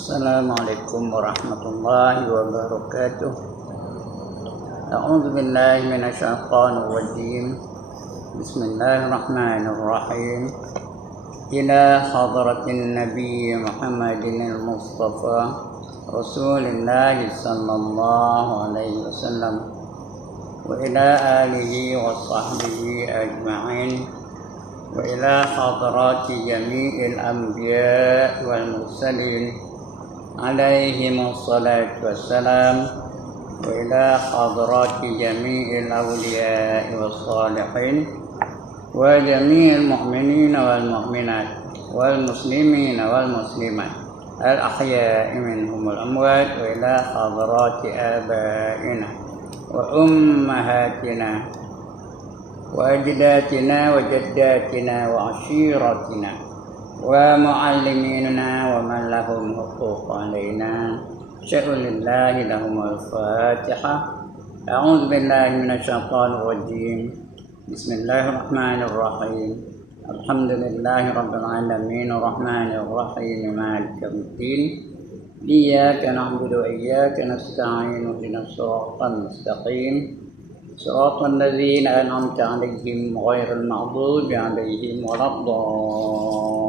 Assalamualaikum warahmatullahi wabarakatuh. A'udzu billahi minasyaitonir rajim. Bismillahirrahmanirrahim. Ila hadratin Nabi Muhammadin al-Mustafa Rasulullah sallallahu alaihi wasallam wa ila alihi wa sahbihi ajma'in wa ila hadrati jami'il anbiya wal mursalin عليهم الصلاة والسلام وإلى حضرات جميع الأولياء والصالحين وجميع المؤمنين والمؤمنات والمسلمين والمسلمات الأحياء منهم والأموات وإلى حضرات آبائنا وأمهاتنا وأجدادنا وجداتنا وعشيرتنا ومعلميننا ومن لهم حقوق علينا شكر لله لهم الفاتحة. أعوذ بالله من الشيطان الرجيم. بسم الله الرحمن الرحيم. الحمد لله رب العالمين الرحمن الرحيم مالك يوم الدين إياك نعبد وإياك نستعين اهدنا الصراط المستقيم صراط الذين أنعمت عليهم غير المغضوب عليهم ولا الضالين.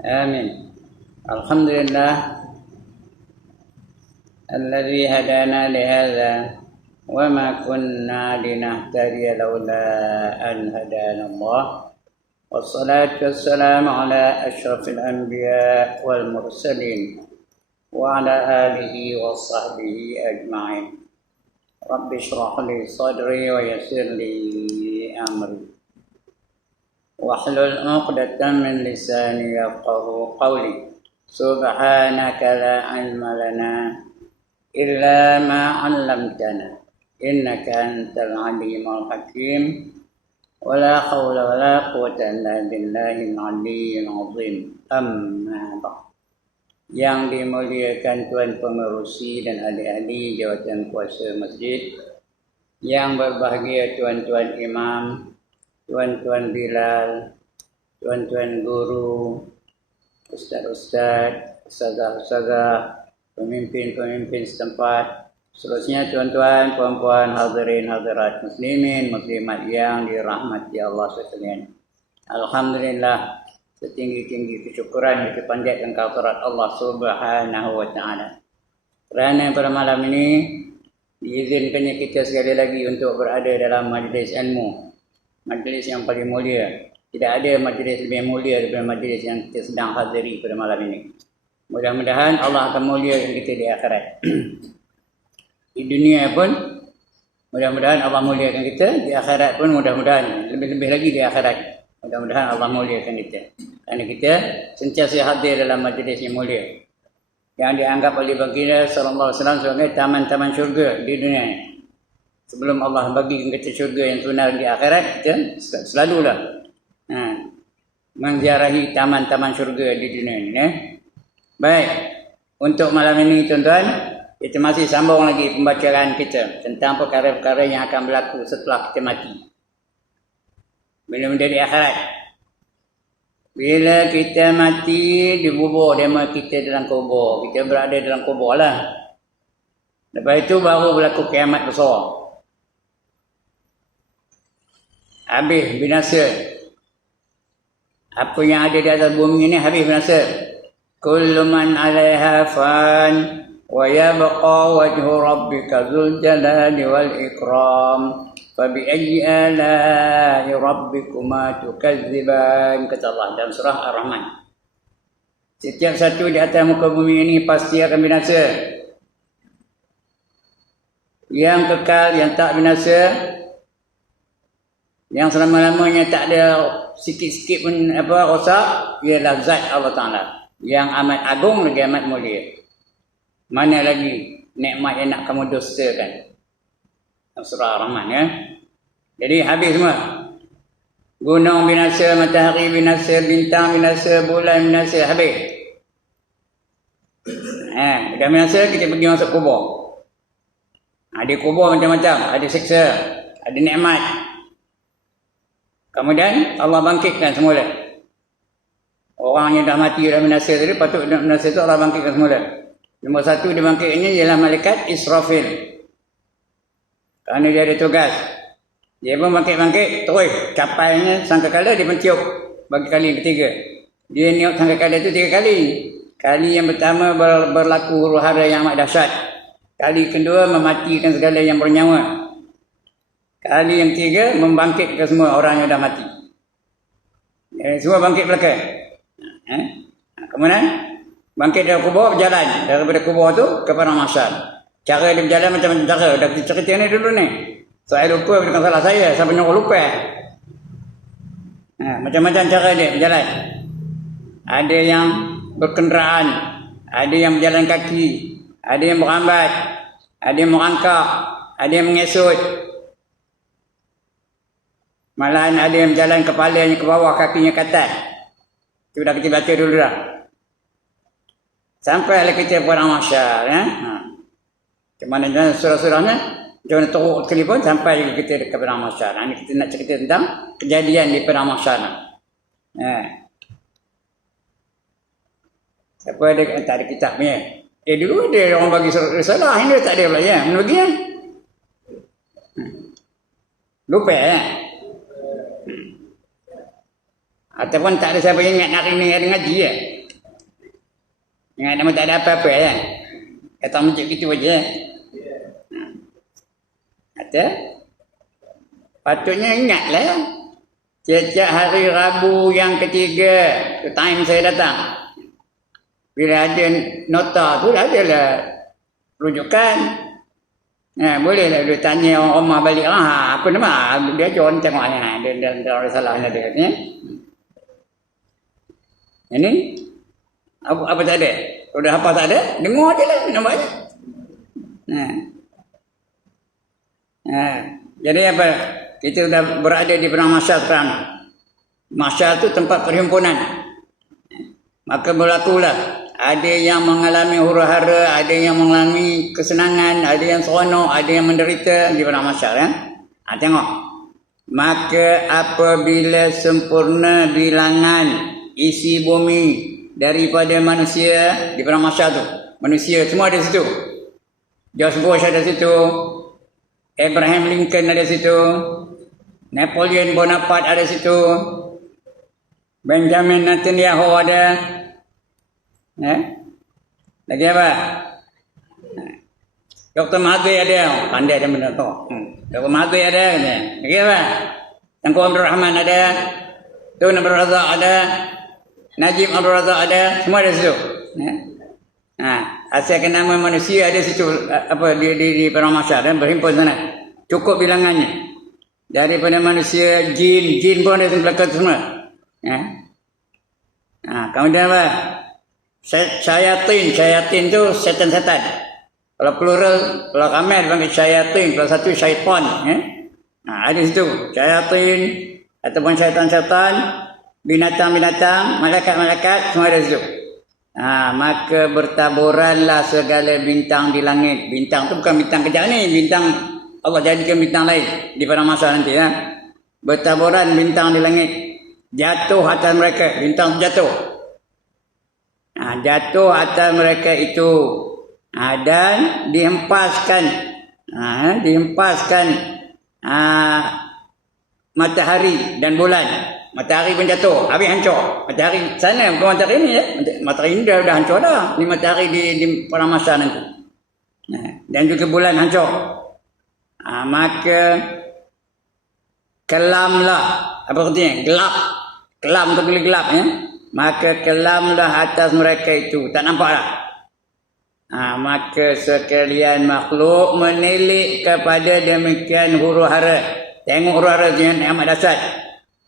آمين. الحمد لله الذي هدانا لهذا وما كنا لنهتدي لولا أن هدانا الله والصلاة والسلام على أشرف الأنبياء والمرسلين وعلى آله وصحبه أجمعين. رب اشرح لي صدري ويسر لي أمري واحلل عقدة من لساني يفقهوا قولي. سبحانك لا علم لنا إلا ما علمتنا إنك أنت العليم الحكيم ولا حول ولا قوة إلا بالله العلي العظيم. أما بعد. Yang dimuliakan Tuan Pengerusi dan ahli-ahli jawatan kuasa masjid, yang berbahagia tuan-tuan imam, tuan-tuan bilal, tuan-tuan guru, ustaz-ustaz, ustazah-ustazah, pemimpin-pemimpin setempat, seterusnya tuan-tuan, puan-puan, hadirin hadirat muslimin, muslimat yang dirahmati Allah sekalian. Alhamdulillah, setinggi-tinggi kesyukuran kita panjatkan kehadirat Allah Subhanahu wa taala. Kerana pada malam ini diizinkannya kita sekali lagi untuk berada dalam majlis ilmu, majlis yang paling mulia. Tidak ada majlis lebih mulia daripada majlis yang kita sedang hadiri pada malam ini. Mudah-mudahan Allah akan muliakan kita di akhirat. Di dunia pun mudah-mudahan Allah muliakan kita, di akhirat pun mudah-mudahan, lebih-lebih lagi di akhirat. Mudah-mudahan Allah muliakan kita. Kerana kita sentiasa hadir dalam majlis yang mulia, yang dianggap oleh baginda sallallahu alaihi wasallam sebagai taman-taman syurga di dunia. Sebelum Allah bagi kita syurga yang benar di akhirat, kita selalulah menziarahi taman-taman syurga di dunia ini. Baik, untuk malam ini tuan-tuan, kita masih sambung lagi pembacaan kita tentang perkara-perkara yang akan berlaku setelah kita mati. Bila menjadi akhirat, bila kita mati, dibubur dema kita dalam kubur, kita berada dalam kubur lah. Lepas itu baru berlaku kiamat besar. Habis binasa. Apa yang ada di atas bumi ini habis binasa. Kullu man 'alaiha fan wa yabqa wajhu rabbika dzul jalali wal ikram. Fa bi ayyi ala'i rabbikuma tukadziban, kata Allah dalam surah Ar-Rahman. Setiap satu di atas muka bumi ini pasti akan binasa. Yang kekal, yang tak binasa, yang selama-lamanya tak ada sikit-sikit pun rosak, ialah zat Allah Ta'ala yang amat agung lagi amat mulia. Mana lagi nikmat yang nak kamu dustakan? Surah Ar-Rahman ya. Jadi habis semua. Gunung binasa, matahari binasa, bintang binasa, bulan binasa, habis. Dah binasa, kita pergi masuk kubur. Ada kubur macam-macam, ada siksa, ada nikmat. Kemudian Allah bangkitkan semula. Orang yang dah mati dah menasir tadi patut menasir tu Allah bangkitkan semula. Nombor satu dia bangkit ini ialah malaikat Israfil. Kerana dia ada tugas. Dia pun bangkit-bangkit terus capainya sangkakala dia pun tiup bagi kali yang ketiga. Dia niup sangkakala itu 3 kali. Kali yang pertama berlaku huru-hara yang amat dahsyat. Kali kedua mematikan segala yang bernyawa. Kali yang ketiga membangkitkan semua orang yang dah mati. Semua bangkit belakang. Kemudian bangkit dari kubur berjalan daripada kubur tu ke padang mahsyar. Cara dia berjalan macam-macam cara. Dah kita cerita ni dulu ni. Saya lupa bukan salah saya. Saya penyuruh lupa. Macam-macam cara dia berjalan. Ada yang berkenderaan, ada yang berjalan kaki, ada yang berambat, ada yang merangkak, ada yang mengesut. Malahan ada yang berjalan kepalanya ke bawah, kakinya ke atas. Itu dah kita baca dulu dah. Sampailah kita padang mahsyar. Macam mana surah-surahnya, macam mana teruk sekali pun sampai kita ke padang mahsyar. Ini kita nak cerita tentang kejadian di padang mahsyar. Siapa ada tak ada kitabnya? Dulu ada orang bagi risalah, ini tak ada pula ya. Mana bagi ya? Lupa ya. Ataupun tak ada siapa yang ingat hari ni ada ngaji ya. Ingat nama tak ada apa-apa ya. Kata macam gitu aja. Ada? Patutnya ingatlah ya. Setiap hari Rabu yang ketiga, time saya datang. Bila ada nota tu adalah rujukan. Bolehlah dia tanya orang rumah balik. Apa nama? Dia John tengoknya. Dia ada salahnya dia katanya. Ini apa tak ada? Kalau dah apa tak ada, dengar je lah nampaknya. Jadi apa? Kita dah berada di padang mahsyar sekarang. Mahsyar tu tempat perhimpunan. Maka berlakulah ada yang mengalami huru-hara, ada yang mengalami kesenangan, ada yang seronok, ada yang menderita di padang mahsyar kan. Tengok. Maka apabila sempurna bilangan isi bumi daripada manusia di padang mahsyar tu, manusia semua ada situ. George Bush ada situ, Abraham Lincoln ada situ, Napoleon Bonaparte ada situ, Benjamin Netanyahu ada. Lagi apa? Dr. Mahathir ada, pandai dia benda tu. Dr. Mahathir ada. Lagi apa? Tengku Abdul Rahman ada, Tun Abdul Razak ada, Najib Abdul Razak ada, semua ada situ. Asalkan nama manusia ada situ apa di padang mahsyar dan berhimpun sana. Cukup bilangannya. Daripada manusia, jin pun ada di belakang semua. Kemudian apa? Syayatin tu setan-setan. Kalau plural, kalau ramai dipanggil syayatin, kalau satu syaitan. Ada situ. Syayatin ataupun syaitan-syaitan, binatang-binatang, malaikat-malaikat, semua ada situ. Maka bertaburanlah segala bintang di langit. Bintang tu bukan bintang kejap ni, bintang Allah jadikan bintang lain di padang mahsyar nanti ya. Bertaburan bintang di langit. Jatuh atas mereka, bintang jatuh. Jatuh atas mereka itu. Dan dihempaskan matahari dan bulan. Matahari pun jatuh, habis hancur. Matahari sana bukan matahari ni ya. Matahari ni dah hancur dah. Ni matahari di padang mahsyar nanti. Dan juga bulan hancur. Maka kelamlah, apa artinya? Gelap. Kelam tu boleh gelap ya. Maka kelamlah atas mereka itu. Tak nampak lah. Maka sekalian makhluk menilik kepada demikian huru-hara. Tengok huru-hara yang amat dahsyat.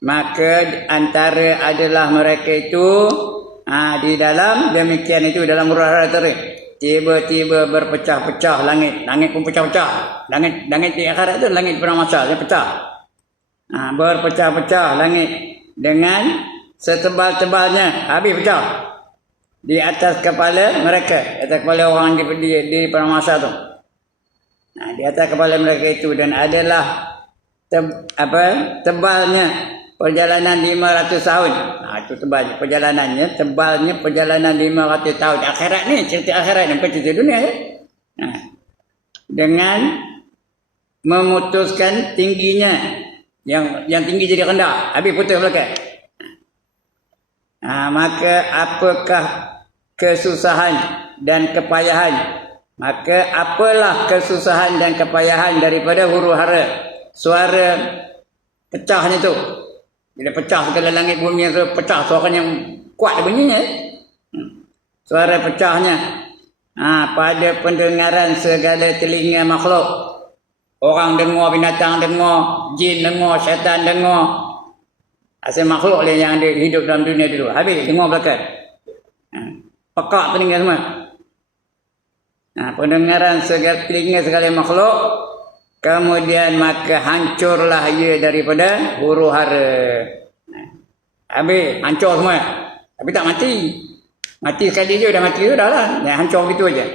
Maka antara adalah mereka itu di dalam demikian itu dalam huru-hara tadi. Tiba-tiba berpecah-pecah langit. Langit pun pecah-pecah. Langit di akhirat itu langit padang mahsyar dia pecah. Berpecah-pecah langit dengan setebal-tebalnya habis pecah di atas kepala mereka, atas kepala orang di padang mahsyar tu. Di atas kepala mereka itu dan adalah tebalnya perjalanan 500 tahun. Itu tebal perjalanannya, tebalnya perjalanan 500 tahun. Akhirat ni, cerita akhirat ni, bukan cerita dunia ya. Dengan memutuskan tingginya, yang tinggi jadi rendah, habis putus belakang. Maka apakah kesusahan dan kepayahan? Maka apalah kesusahan dan kepayahan daripada huru hara suara pecahnya tu. Bila pecah segala langit bumi tu pecah, suara yang kuat bunyinya. Suara pecahnya pada pendengaran segala telinga makhluk. Orang dengar, binatang dengar, jin dengar, syaitan dengar. Asal makhluk lah yang ada hidup dalam dunia dulu. Habis dengar belakang. Pekak telinga semua. Pendengaran segala telinga segala makhluk, kemudian maka hancurlah ia daripada huru hara. Habis hancur semua. Tapi tak mati. Mati sekali je dah mati dah lah. Yang hancur gitu aja.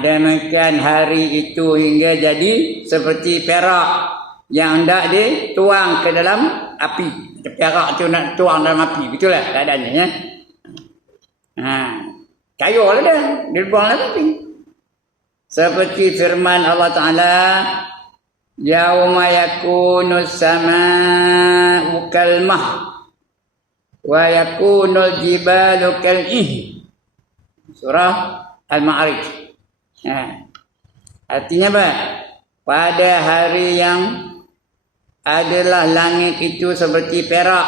Demikian hari itu hingga jadi seperti perak yang hendak dituang ke dalam api. Perak tu nak tuang dalam api. Begitulah keadaannya ya. Kayu lah dah. Dia buang lah api. Seperti firman Allah Ta'ala, yauma yakunus sama'u kalmah wa yakunul jibalu kal'ih. Surah Al-Ma'arij. Artinya apa? Pada hari yang adalah langit itu seperti perak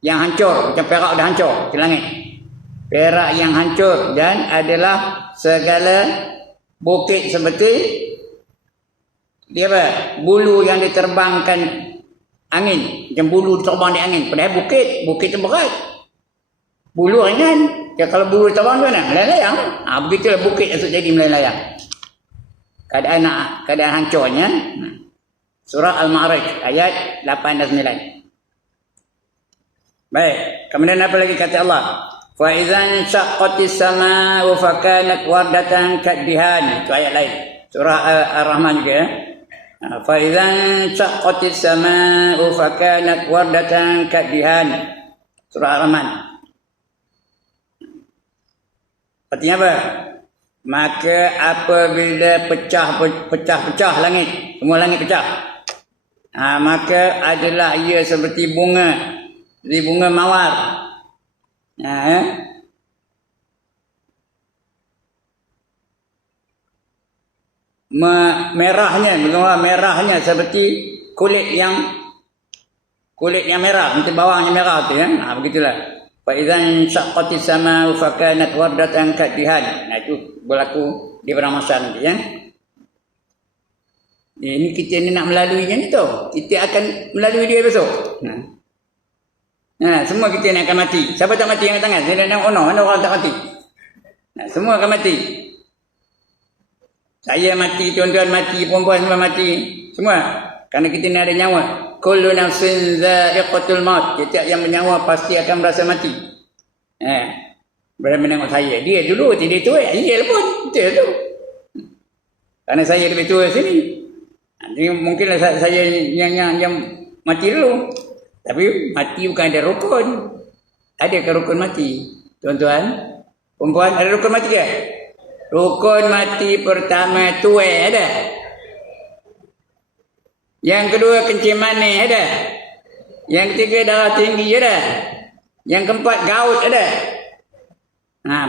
yang hancur. Macam perak dah hancur di langit. Perak yang hancur dan adalah segala bukit seperti dia apa? Bulu yang diterbangkan angin. Macam bulu terbang di angin. Padahal bukit tu berat. Bulu ringan. Ya, kalau bulu terbang tu mana? Melayang. Begitulah bukit esok jadi melayang. Keadaan hancurnya. Surah Al-Ma'arij ayat 8 dan 9. Baik. Kemudian apa lagi kata Allah? Fa idzan syaqqatis samaa'u fa kanat wardatan kaddihan. Itu ayat lain. Surah Ar-Rahman juga ya. Fa idzan syaqqatis samaa'u fa kanat wardatan kaddihan. Surah Ar-Rahman. Artinya apa? Maka apabila pecah langit, semua langit pecah. Maka adalah ia seperti bunga mawar. Merahnya seperti kulit yang merah, macam bawangnya merah tu ya. Begitulah. Fa idzan syaqqatis samaa'u fa kanat wardatan kaddihan. Itu berlaku di padang mahsyar nanti ya. Ini kita ni nak melalui ni tu. Kita akan melalui dia besok. Semua kita ni akan mati. Siapa tak mati angkat tangan? Saya nak mana orang tak mati? Semua akan mati. Saya mati, tuan-tuan mati, perempuan semua mati. Semua. Kerana kita ni ada nyawa. Kullu nafsin za'iqatul maut. Setiap yang bernyawa pasti akan merasa mati. Berapa menengok saya. Dia dulu tidak tua. Ia pun. Betul tu. Kerana saya lebih tua sini. Jadi mungkinlah saya yang mati dulu. Tapi mati bukan ada rukun. Adakah rukun mati? Tuan-tuan, perempuan, ada rukun mati ke? Rukun mati pertama tuai ada. Yang kedua kencing manis ada. Yang ketiga darah tinggi ada. Yang keempat gaut ada.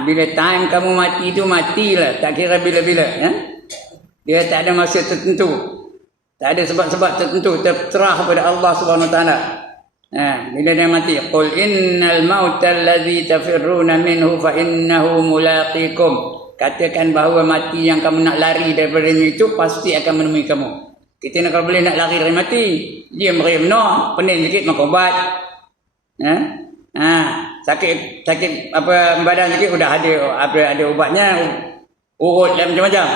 Bila time kamu mati itu matilah. Tak kira bila-bila. Ya? Dia tak ada masa tertentu. Tak ada sebab-sebab tertentu. Terserah kepada Allah SWT. Bila dia mati, qul innal mauta allazi tafirruna minhu fa innahu mulaqikum. Katakan bahawa mati yang kamu nak lari daripadanya itu pasti akan menemui kamu. Kita nak, kalau boleh nak lari dari mati, dia meriah benar, pening sikit makan ubat. Sakit apa badan sikit sudah ada ubatnya, urut dan macam-macam.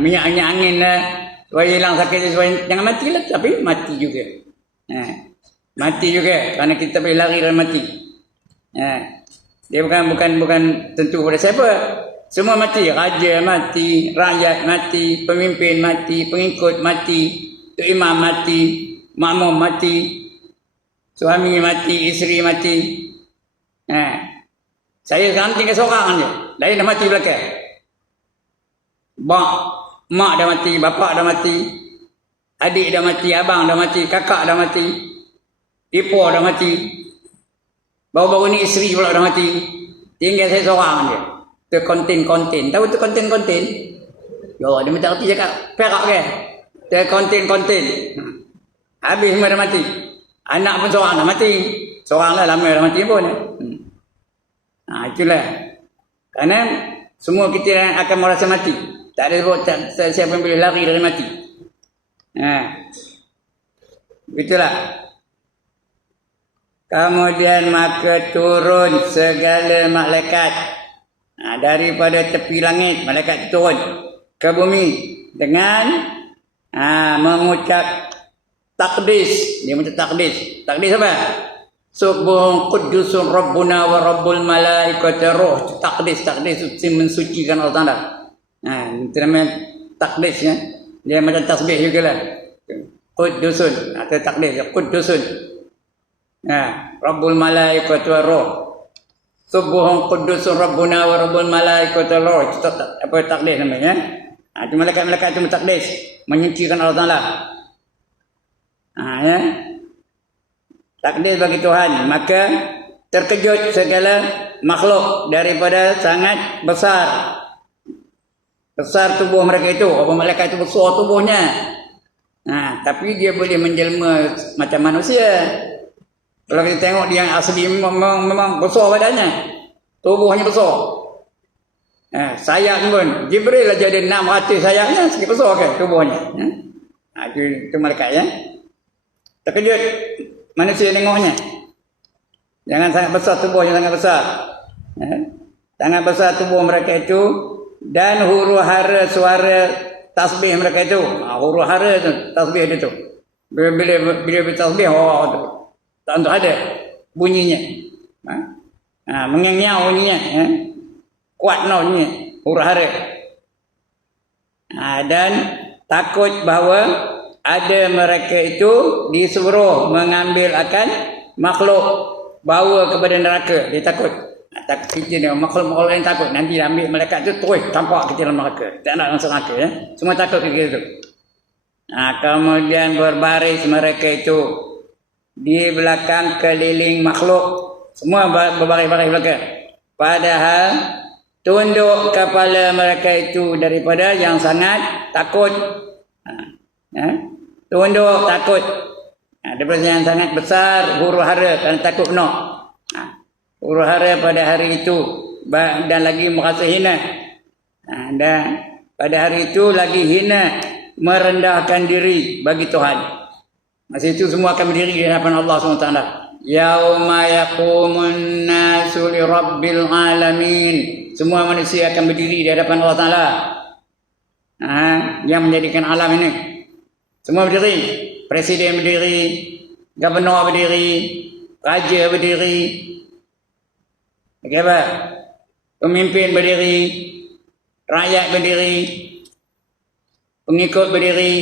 Minyak angin lah supaya hilang sakit, supaya jangan matilah, tapi mati juga. Mati juga kerana kita boleh lari dan mati. Dia bukan tentu pada siapa. Semua mati. Raja mati, rakyat mati, pemimpin mati, pengikut mati, tok imam mati, makmum mati. Suami mati, isteri mati. Saya sekarang tinggal seorang je. Lain dah mati belakang. Mak dah mati, bapak dah mati. Adik dah mati, abang dah mati, kakak dah mati. Ipar dah mati. Baru-baru ni isteri pula dah mati. Tinggal saya seorang je. Terkonten-konten. Tahu terkonten-konten? Ya Allah, dia minta erti cakap perak ke? Terkonten-konten. Habis semua dah mati. Anak pun seorang dah mati. Seorang lah lama dah mati pun. Itulah. Kerana semua kita akan merasa mati. Tak ada sebab siapa yang boleh lari dari mati. Itulah. Kemudian maka turun segala malaikat daripada tepi langit. Malaikat turun ke bumi dengan mengucap takdis. Dia mengucap takdis. Takdis apa? Subhun Qudusun Rabbuna wa Rabbul Malaikati Ruh. Takdis itu mensucikan Allah Ta'ala. Itu namanya takdis ya. Dia macam tasbih juga lah. Qudusun atau takdis. Qudusun. Rabbul Malaikati Ruh. Subhun Qudusun Rabbuna wa Rabbul Malaikati Ruh. Itu apa takdis namanya. Itu malaikat-malaikat itu takdis. Menyucikan Allah Ta'ala. Ya. Takdir bagi Tuhan, maka terkejut segala makhluk daripada sangat besar. Besar tubuh mereka itu. Apa malaikat itu besar tubuhnya. Tapi dia boleh menjelma macam manusia. Kalau kita tengok dia yang asli memang besar badannya. Tubuhnya besar. Sayap pun. Jibril aja ada 600 sayapnya. Sikit besar ke tubuhnya. Itu malaikat ya. Terkejut manusia tengoknya. Jangan sangat besar tubuhnya, sangat besar. Sangat besar tubuh mereka itu. Dan huru hara suara tasbih mereka itu. Huru hara itu, tasbih itu. Bila bertasbih, tu. Tak untuk ada bunyinya. Mengenyau bunyinya. Kuat bunyinya. Huru hara. Dan takut bahawa ada mereka itu disuruh mengambil akan makhluk bawa kepada neraka. Dia takut. Takut kita ni makhluk-makhluk yang takut. Nanti ambil malaikat tu terus tampak kita dalam neraka. Tak nak langsung neraka ya. Semua takut ke kita tu. Kemudian berbaris mereka itu di belakang keliling makhluk. Semua berbaris-baris belakang. Padahal tunduk kepala mereka itu daripada yang sangat takut. Tunduk takut. Daripada yang sangat besar huru hara kerana takut kena. Huru hara pada hari itu dan lagi merasa hina. Dan pada hari itu lagi hina merendahkan diri bagi Tuhan. Masa itu semua akan berdiri di hadapan Allah SWT. Yauma yaqumun nasu li rabbil alamin. Semua manusia akan berdiri di hadapan Allah Ta'ala. Yang menjadikan alam ini. Semua berdiri. Presiden berdiri. Gubernur berdiri. Raja berdiri. Apa? Pemimpin berdiri. Rakyat berdiri. Pengikut berdiri.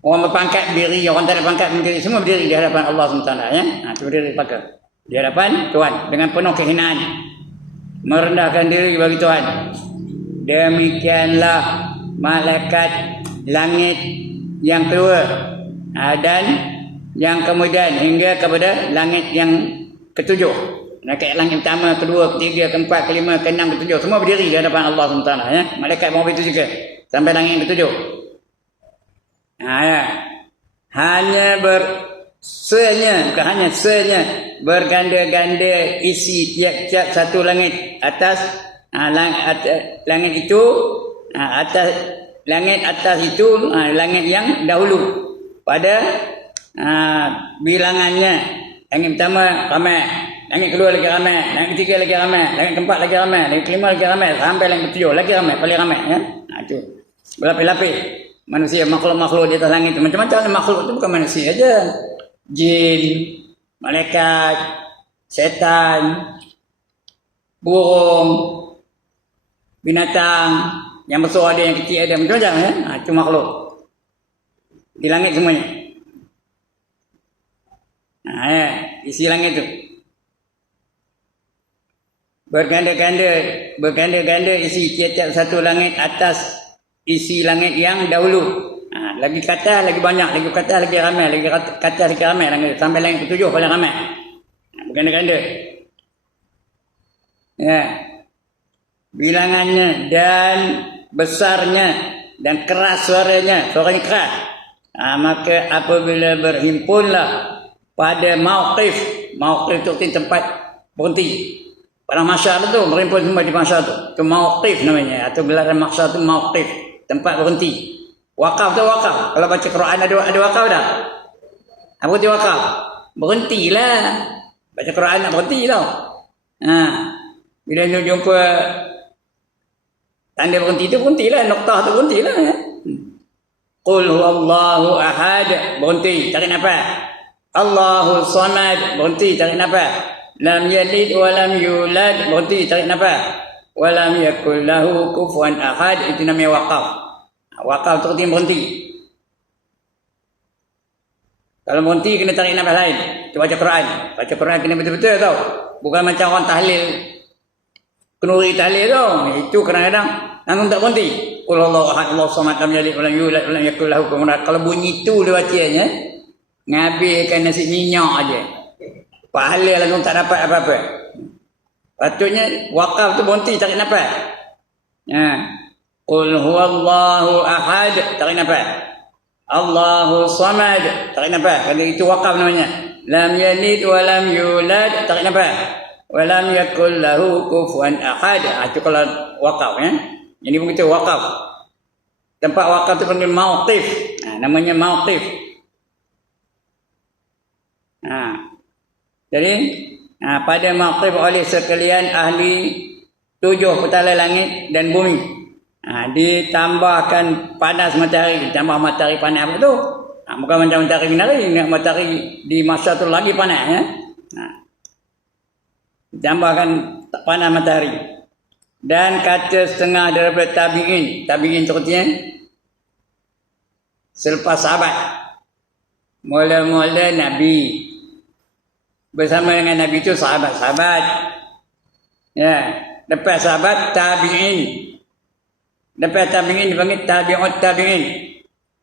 Orang berpangkat berdiri. Orang tak ada pangkat berdiri. Semua berdiri di hadapan Allah SWT. Ya? Itu berdiri pakai. Di hadapan Tuhan. Dengan penuh kehinaan. Merendahkan diri bagi Tuhan. Demikianlah malaikat langit yang kedua dan yang kemudian hingga kepada langit yang ketujuh. Malaikat langit pertama, kedua, ketiga, keempat, kelima, keenam, ketujuh. Semua berdiri di hadapan Allah SWT. Ya? Malaikat mau itu juga. Sampai langit yang ketujuh. Ya. Hanya bukan hanya berganda-ganda isi tiap-tiap satu langit. Atas langit itu atas langit atas itu langit yang dahulu pada bilangannya. Langit pertama ramai, langit kedua lagi ramai, langit ketiga lagi ramai, langit keempat lagi ramai, langit kelima lagi ramai, sampai langit ketujuh lagi ramai, paling ramai ya. Itu berlapis-lapis manusia, makhluk-makhluk di atas langit. Macam-macam makhluk itu bukan manusia aja. Jin, malaikat, setan, burung, binatang, yang besar ada, yang kecil ada, macam-macam ya. Itu makhluk. Di langit semuanya. Isi langit tu. Berganda-ganda isi tiap-tiap satu langit atas isi langit yang dahulu. Lagi kata lagi banyak, lagi kata lagi ramai, lagi kata lagi ramai langit sampai langit ketujuh paling ramai. Berganda-ganda. Ya. Bilangannya dan besarnya dan keras suaranya keras. Maka apabila berhimpunlah pada mauqif itu tempat berhenti. Pada masyarakat tu berhimpun semua di masyarakat tu mauqif namanya, atau gelaran masyarakat tu mauqif, tempat berhenti. Wakaf tu wakaf. Kalau baca Quran ada wakaf dah. Apa tu wakaf? Berhentilah. Baca Quran nak berhenti tau. Bila jumpa tanda berhenti tu berhentilah, noktah tu berhentilah. Qul huwallahu ahad, berhenti, tarik nafas. Allahu samad, berhenti, tarik nafas. Lam yalid wa lam yulad, berhenti, tarik nafas. Wa lam yakul lahu kufuwan ahad, itu namanya wakaf. Wakaf tu berhenti. Kalau berhenti kena tarik nafas lain. Kita baca Quran. Baca Quran kena betul-betul tau. Bukan macam orang tahlil. Kenuri tahlil tu. Itu kadang-kadang langsung tak berhenti. Qul huwallahu ahad, Allahu samad, lam yalid wa lam yulad wa lam yakul lahu kufuwan ahad. Kalau bunyi tu dia bacanya, ngabilkan nasi minyak aja. Pahala langsung tak dapat apa-apa. Patutnya wakaf tu berhenti, tarik nafas. Qul huwallahu ahad, tarik nafas. Allahu samad, tarik nafas. Kalau itu wakaf namanya. Lam yalid wa lam yulad, tarik nafas. Wa lam yakul lahu kufuwan ahad. Itu kalau wakaf ya. Jadi begitu wakaf. Tempat wakaf tu panggil mauqif. Namanya mauqif. Jadi pada mauqif oleh sekalian ahli 7 petala langit dan bumi. Ditambahkan panas matahari. Ditambah matahari panas apa tu? Bukan macam matahari binari. Matahari di masa tu lagi panas ya. Ditambahkan panas matahari. Dan kata setengah daripada tabi'in. Tabi'in tu artinya selepas sahabat. Mula-mula Nabi. Bersama dengan Nabi itu sahabat-sahabat. Ya. Lepas sahabat tabi'in. Lepas tabi'in dipanggil tabi'ut tabi'in.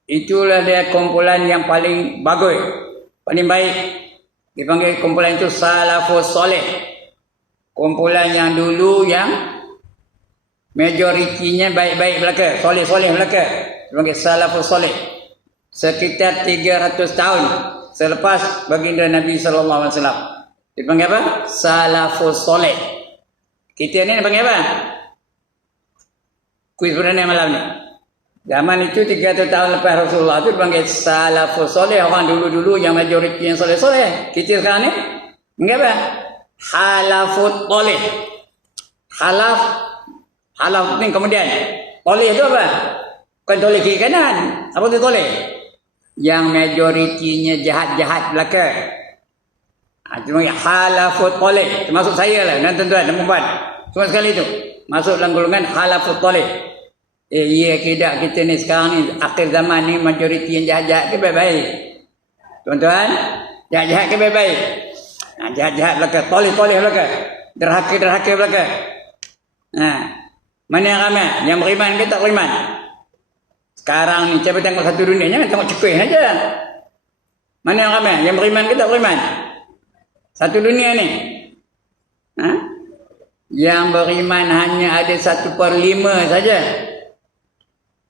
Itulah dia kumpulan yang paling bagus. Paling baik. Dipanggil kumpulan itu salafus soleh. Kumpulan yang dulu yang majoritinya baik-baik belaka. Soleh-soleh belaka. Dipanggil salafus soleh. Sekitar 300 tahun selepas baginda Nabi SAW. Dipanggil apa? Salafus soleh. Kita ni dipanggil apa? Kuis perdana malam ni. Zaman itu 300 tahun lepas Rasulullah itu dipanggil salafus soleh. Orang dulu-dulu yang majoriti yang soleh-soleh. Kita sekarang ni dipanggil apa? Halafut soleh. Halaf ni kemudian. Soleh itu apa? Bukan soleh kiri kanan. Apa tu soleh? Yang majoritinya jahat-jahat belaka. Cuma halafut soleh. Termasuk saya lah. Dan tuan-tuan dan perempuan. Semua sekali itu. Masuk dalam golongan halafut soleh. Ya akidah kita ni sekarang ni. Akhir zaman ni majoriti yang jahat-jahat ke baik-baik? Tuan-tuan. Jahat-jahat ke baik-baik? Jahat-jahat belaka. Soleh-soleh belaka. Derhaka-derhaka belaka. Mana yang ramai? Yang beriman ke tak beriman? Sekarang ni cuba tengok satu dunia. Jangan tengok cekuih saja. Mana yang ramai? Yang beriman ke tak beriman? Satu dunia ni. Yang beriman hanya ada 1/5 saja.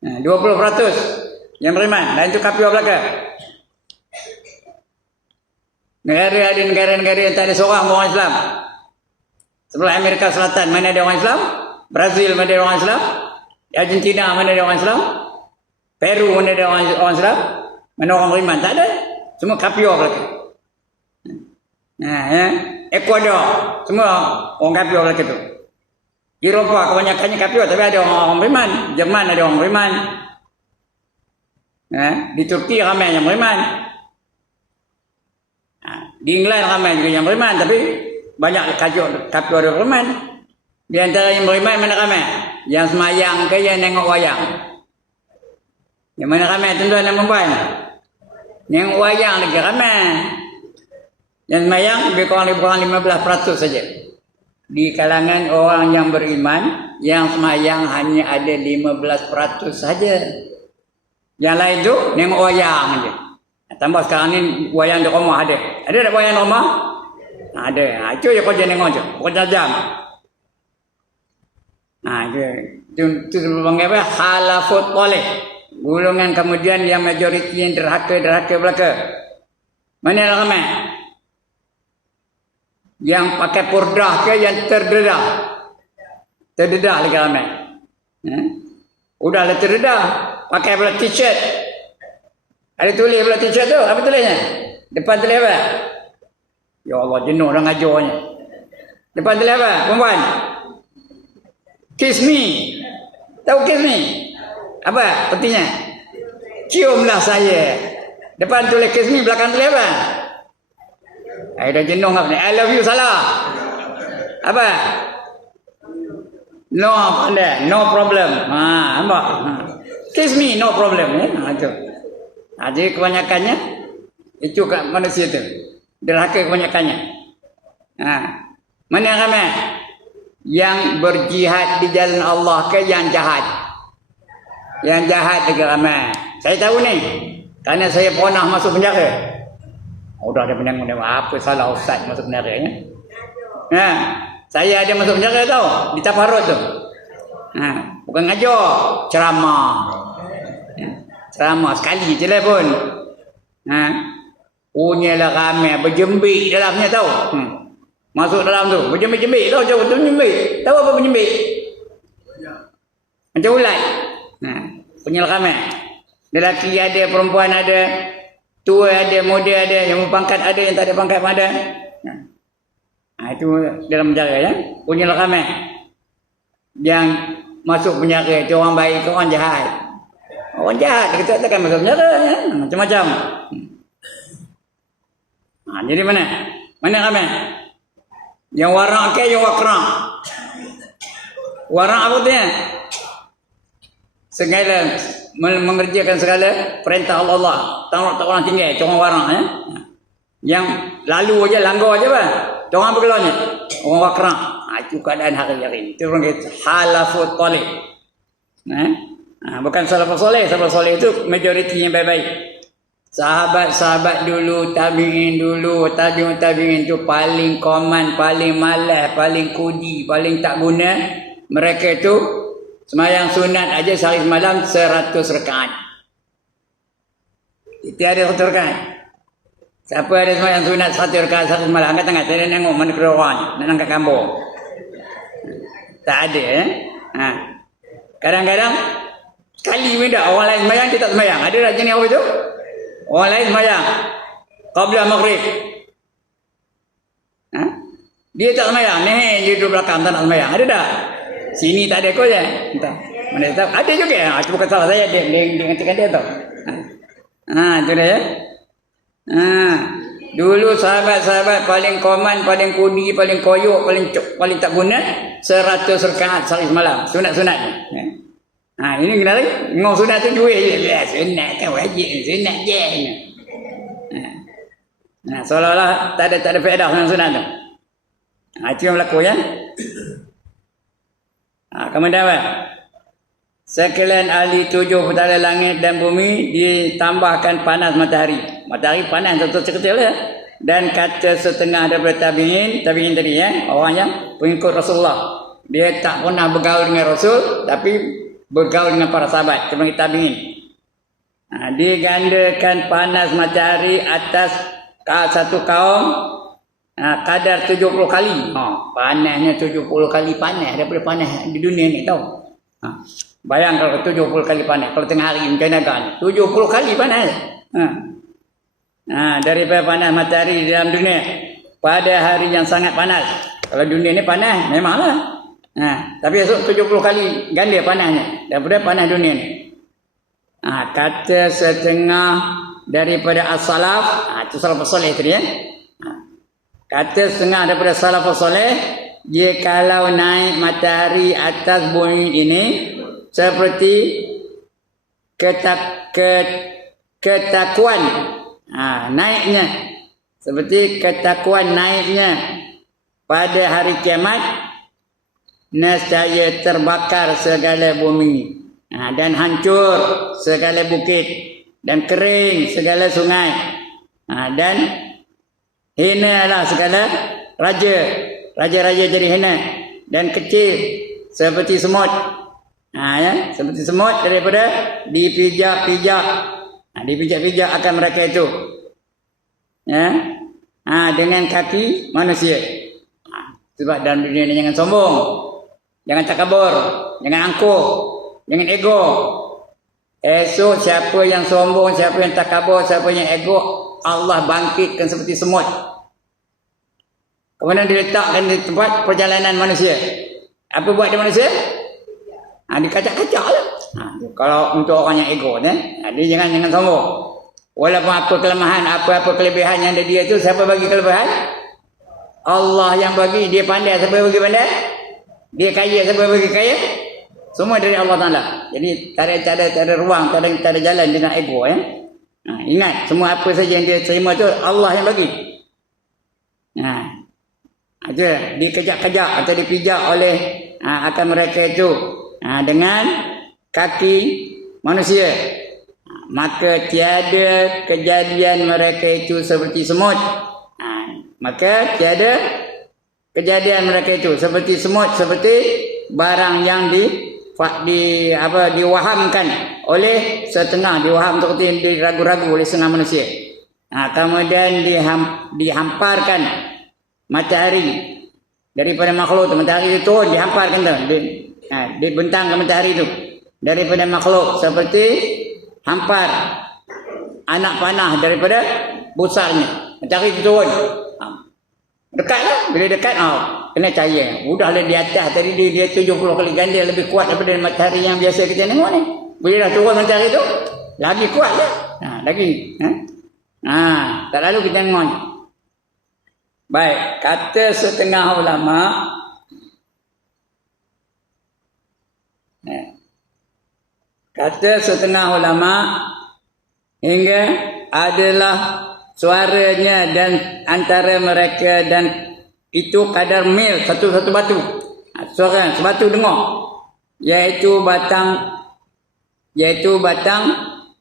20% yang beriman. Dan itu kafir belaka. Ada negara-negara yang tak ada seorang orang Islam. Sebelah Amerika Selatan mana ada orang Islam? Brazil mana ada orang Islam? Argentina mana ada orang Islam? Peru mana ada orang Islam? Mana orang beriman? Tak ada. Semua kafir belaka. Ecuador semua orang kafir belaka tu. Eropah kebanyakannya kafir tapi ada orang beriman. Jerman ada orang beriman. Di Turki ramai yang beriman. Di England ramai juga yang beriman tapi banyak kafir ada beriman. Di antara yang beriman mana ramai? Yang semayang ke yang tengok wayang? Yang mana ramai tuan-tuan dan puan? Tengok wayang lagi ramai. Yang sembahyang lebih kurang 15% saja. Di kalangan orang yang beriman, yang sembahyang hanya ada 15% saja. Yang lain tu nengok wayang aja. Tambah sekarang ni wayang di rumah ada. Ada tak wayang di rumah? Ada. Itu je kerja nengok je. Kerja jam. Itu panggil apa? Khalafut boleh. Golongan kemudian yang majoriti yang derhaka belaka. Mana yang ramai? Yang pakai purdah ke yang terdedah? Terdedah lagi ramai. Udahlah terdedah. Pakai pula t-shirt. Ada tulis pula t-shirt tu. Apa tulisnya? Depan tulis apa? Ya Allah, jenuh orang ajarnya. Depan tulis apa? Perempuan? Kiss me. Tahu kiss me? Apa artinya? Ciumlah saya. Depan tulis kiss me, belakang tulis apa? Dah jenuh apa ni? I love you salah. Apa? No, pandai. No problem. Nampak? Kiss me, no problem. Itu. Jadi kebanyakannya itu manusia tu. Derhaka kebanyakannya. Mana yang ramai? Yang berjihad di jalan Allah ke yang jahat? Yang jahat juga ramai. Saya tahu ni. Kerana saya pernah masuk penjara. Dah ada penyanyi. Apa salah ustaz masuk penjara ya? Saya ada masuk penjara tau. Di Taparut tu. Bukan ngajar. Ceramah. Ceramah sekali je lah pun. Punyalah ramai. Berjembik dalamnya tau. Masuk dalam tu. Berjembik-jembik tau. Jauh tu jembik. Tahu apa berjembik? Macam ulat. Punya ramai. Lelaki ada, perempuan ada. Tua ada, muda ada. Yang berpangkat ada, yang tak ada pangkat pun ada. Itu dalam penjara ya. Punya ramai. Yang masuk penjara itu orang baik ke orang jahat. Orang jahat kita takkan masuk penjara ya. Macam-macam. Jadi mana? Mana ramai? Yang warang ke yang wakrang? Warang apa tu ya? Segala mengerjakan segala perintah Allah. Tak orang tinggal, orang warang ya. Yang lalu aja, langgar aja bah. Orang bergelanya. Orang wakrang. Itu keadaan hari-hari ini. Itu orang kata halafut talib. Bukan salafus soleh. Salafus soleh itu majoriti yang baik-baik. Sahabat-sahabat dulu, tabi'in dulu, tabi'in itu paling common, paling malas, paling kudi, paling tak guna. Mereka itu sembahyang sunat aja sehari semalam 100 rakaat. Itu ada 100 rakaat. Siapa ada sembahyang sunat 100 rakaat satu semalam? Angkat tangan, saya tengok mana kedua orang nak angkat kampung. Tak ada Kadang-kadang sekali benda orang lain sembahyang dia tak sembahyang. Ada tak jenis apa itu? Orang lain sembahyang qabla maghrib. Dia tak sembahyang. Dia duduk belakang tak nak sembahyang. Ada tak? Sini tak ada kot je. Entah. Mana tahu? Ada juga. Itu bukan salah saya. Dia ngatakan dia tau. Itu dia ya. Dulu sahabat-sahabat paling common, paling kudi, paling koyok, paling tak guna 100 rakaat sehari semalam. Sunat-sunat ni. Ini kenal lagi? Ngomong sunat tu jual je. Sunat kan wajib. Sunat je. Seolah-olah tak ada faedah dengan sunat tu. Itu yang berlaku ya. Kemudian apa? Sekalian ahli 7 petala langit dan bumi ditambahkan panas matahari. Matahari panas contoh kecil ya. Dan kata setengah daripada tabi'in tadi ya. Orang yang pengikut Rasulullah. Dia tak pernah bergaul dengan Rasul. Tapi bergaul dengan para sahabat. Sebagai tabi'in. Digandakan panas matahari atas satu kaum. Kadar 70 kali. Panasnya 70 kali panas daripada panas di dunia ni tahu. Bayang kalau 70 kali panas. Kalau tengah hari macam mana 70 kali panas. Daripada panas matahari di dalam dunia. Pada hari yang sangat panas. Kalau dunia ni panas memanglah. Tapi esok 70 kali ganda panasnya daripada panas dunia ni. Kata setengah daripada as-salaf. Itu salafus soleh tadi ya. Kata setengah daripada salafus soleh, dia kalau naik matahari atas bumi ini seperti ketakuan naiknya seperti ketakuan naiknya pada hari kiamat, nescaya terbakar segala bumi, dan hancur segala bukit, dan kering segala sungai, dan hinalah segala raja-raja jadi hina, dan kecil seperti semut, seperti semut daripada dipijak-pijak, dipijak-pijak akan mereka itu, dengan kaki manusia. Sebab dalam dunia ini jangan sombong, jangan takabur, jangan angkuh, jangan ego. Esok siapa yang sombong, siapa yang takabur, siapa yang ego, Allah bangkitkan seperti semut. Kemudian diletakkan di tempat perjalanan manusia. Apa buat dia manusia? Dikacak-kacak lah. Kalau untuk orang yang ego, dia jangan sombong. Walaupun apa kelemahan, apa-apa kelebihan yang ada dia itu, siapa bagi kelebihan? Allah yang bagi. Dia pandai, siapa bagi pandai? Dia kaya, siapa bagi kaya? Semua dari Allah Ta'ala. Jadi tak ada ruang, tak ada jalan dengan ego. Ingat, semua apa saja yang dia terima itu Allah yang bagi. Dikejak-kejak atau dipijak oleh akan mereka itu dengan kaki manusia. Maka tiada kejadian mereka itu seperti semut. Maka tiada kejadian mereka itu seperti semut, seperti barang yang diwahamkan oleh setengah, diwaham untuk diragu-ragu oleh setengah manusia. Kemudian dihamparkan matahari daripada makhluk. Matahari itu turun, dihamparkan tu, dibentangkan matahari itu daripada makhluk seperti hampar anak panah daripada busarnya. Matahari itu turun. Dekatlah, bila dekat kena cahaya. Udahlah di atas tadi dia 70 kali ganda lebih kuat daripada matahari yang biasa kita tengok ni. Bila dah turun matahari tu lagi kuat lah. Lagi. Tak lalu kita tengok ni. Baik, kata setengah ulama, hingga adalah suaranya dan antara mereka dan itu kadar mil satu batu. Suara sebatu dengar, iaitu batang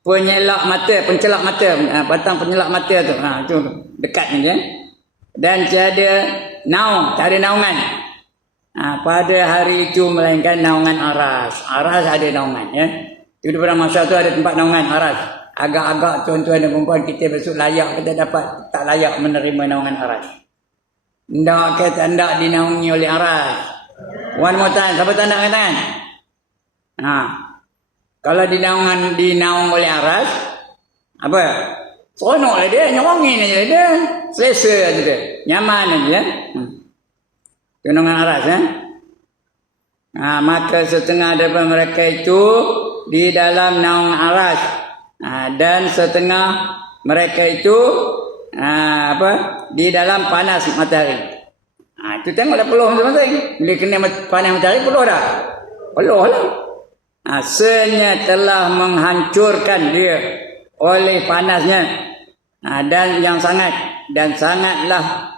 pencelak mata, batang penyelak mata tu. Itu dekat ni ya. Dan tiada naungan pada hari itu melainkan naungan aras. Aras ada naungan ya. Itu pada masa tu ada tempat naungan aras. Agak-agak tuan-tuan dan perempuan kita besok layak kita dapat tak layak menerima naungan aras. Ndak kata ndak dinaungi oleh aras. One more time, siapa tak nak angkat tangan? Kalau dinaung oleh aras, apa? Seronoklah dia, nyongin aja dia. Selesa aja dia. Nyaman aja. Itu naungan aras ya. Maka setengah daripada mereka itu di dalam naungan aras. Dan setengah mereka itu di dalam panas matahari. Itu tengoklah peluh masing-masing. Bila kena panas matahari peluh dah. Peluh lah. Senya telah menghancurkan dia oleh panasnya. Dan sangatlah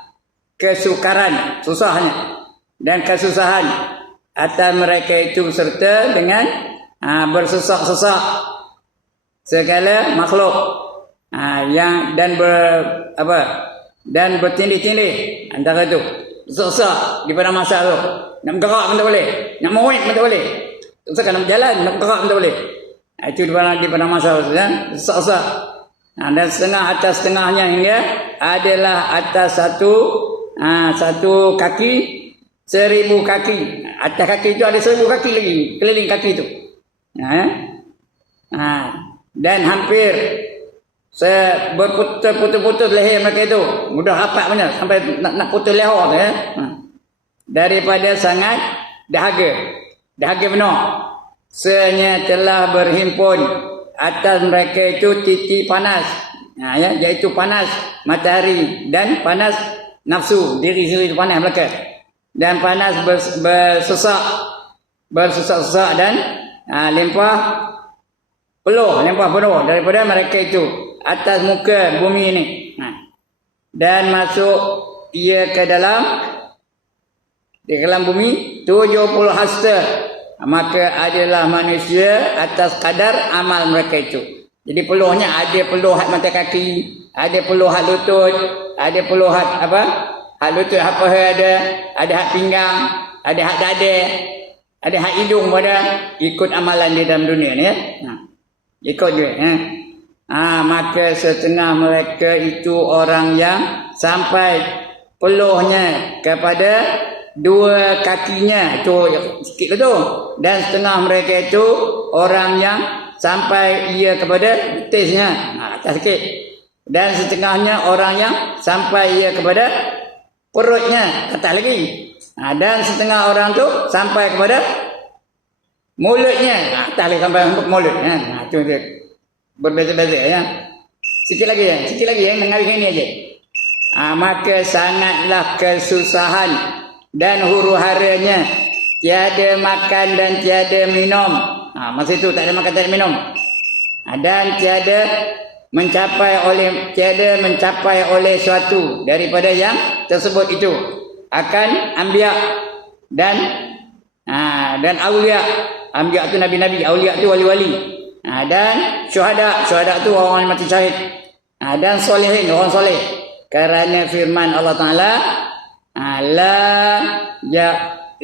kesukaran, susahnya dan kesusahan atas mereka itu serta dengan bersesak-sesak segala makhluk dan bertindih-tindih antara itu. Susah di pada masa tu. Nak bergerak pun tak boleh, nak mewek pun tak boleh. Susah nak berjalan, nak bergerak pun tak boleh. Itu di pada masa tu ya. Susah. Dan setengahnya hingga adalah atas satu kaki 1000 kaki. Atas kaki itu ada 1000 kaki lagi keliling kaki itu. Dan hampir berputus-putus leher mereka itu. Mudah rapat benar sampai nak putus leher tu ya. Daripada sangat dahaga benar. Senya telah berhimpun atas mereka itu titik panas. Iaitu panas matahari dan panas nafsu diri sendiri panas belaka. Dan panas bersesak dan limpah penuh daripada mereka itu atas muka bumi ini. dan masuk ia ke dalam bumi 70 hasta, maka adalah manusia atas kadar amal mereka itu. Jadi peluhnya ada peluh hat mata kaki, ada peluh hat lutut, ada peluh hat apa? Hat lutut apa ada hat pinggang, ada hat dada, ada hat hidung pada ikut amalan di dalam dunia ni ya. Ikut dia maka setengah mereka itu orang yang sampai peluhnya kepada dua kakinya itu sikit tu, dan setengah mereka itu orang yang sampai ia kepada betisnya atas sikit, dan setengahnya orang yang sampai ia kepada perutnya atas lagi, dan setengah orang tu sampai kepada mulutnya atas lagi sampai mulut itu dia berbeza-beza ya. Sikit lagi ya dengar ini aja. Maka sangatlah kesusahan dan huru-haranya, tiada makan dan tiada minum. Masa itu tak ada makan, tak ada minum. Dan tiada mencapai oleh suatu daripada yang tersebut itu akan anbiya dan aulia. Anbiya itu nabi-nabi, aulia itu wali-wali. Dan syuhada itu orang yang mati syahid. Dan solehin, orang soleh. Kerana firman Allah Ta'ala,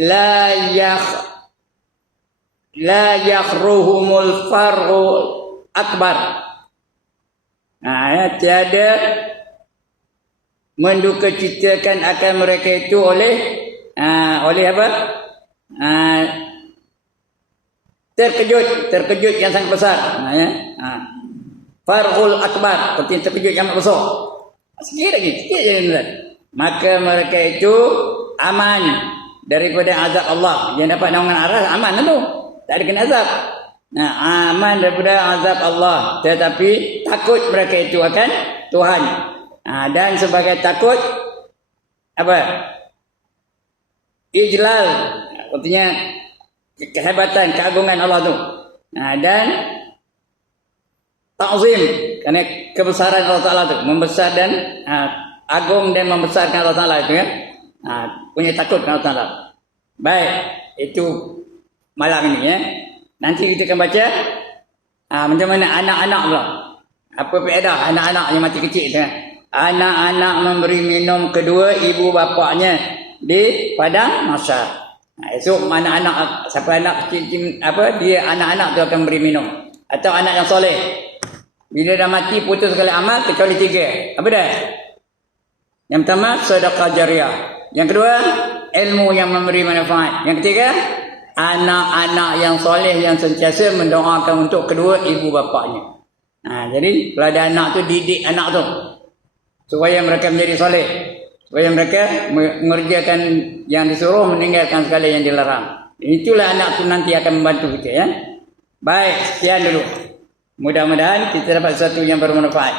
la yakhruhumul far'u akbar. Tiada menduka citakan akan mereka itu oleh apa? Terkejut yang sangat besar. Far'ul akbar, artinya terkejut yang sangat besar. Sikit je. Maka mereka itu aman daripada azab Allah. Yang dapat naungan arah aman tu. Tak ada kena azab. Aman daripada azab Allah. Tetapi takut mereka itu akan Tuhan. Dan sebagai takut apa? Ijlal. Artinya kehebatan, keagungan Allah tu. Dan ta'zim, kerana kebesaran Allah Ta'ala tu, membesar dan agung dan membesarkan Allah Ta'ala itu ya. Punya takut Allah Ta'ala. Baik, itu malam ini ya. Nanti kita akan baca macam mana anak-anak pula. Apa faedah anak-anak yang mati kecil tu. Anak-anak memberi minum kedua ibu bapaknya di padang mahsyar. Esok anak-anak, siapa anak kecil apa dia anak-anak tu akan beri minum. Atau anak yang soleh. Bila dah mati putus sekali amal kecuali 3. Apa dah? Yang pertama sedekah jariah. Yang kedua ilmu yang memberi manfaat. Yang ketiga anak-anak yang soleh yang sentiasa mendoakan untuk kedua ibu bapaknya. Jadi kalau ada anak tu didik anak tu supaya mereka menjadi soleh, supaya mereka mengerjakan yang disuruh, meninggalkan segala yang dilarang. Itulah anak tu nanti akan membantu kita ya. Baik, sekian dulu. Mudah-mudahan kita dapat sesuatu yang bermanfaat.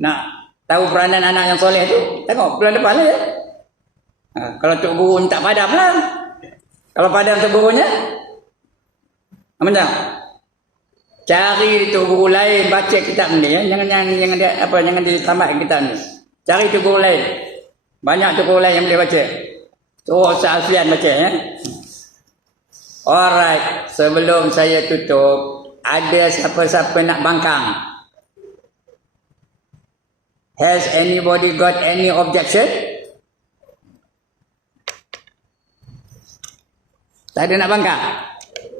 Nak tahu peranan anak yang soleh tu? Tengok bulan depan lah ya. Kalau Tok Guru tak padam lah. Kalau padam Tok Gurunya, macam cari Tok Guru lain baca kitab ni ya. Jangan ditamatkan kitab ni. Cari Tok Guru lain. Banyak Tok Guru lain yang boleh baca. Suruh Ustaz Alfian baca ya. Alright, sebelum saya tutup, ada siapa-siapa nak bangkang? Has anybody got any objection? Tak ada nak bangkang?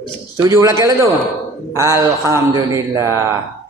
Setuju belakang tu? Alhamdulillah.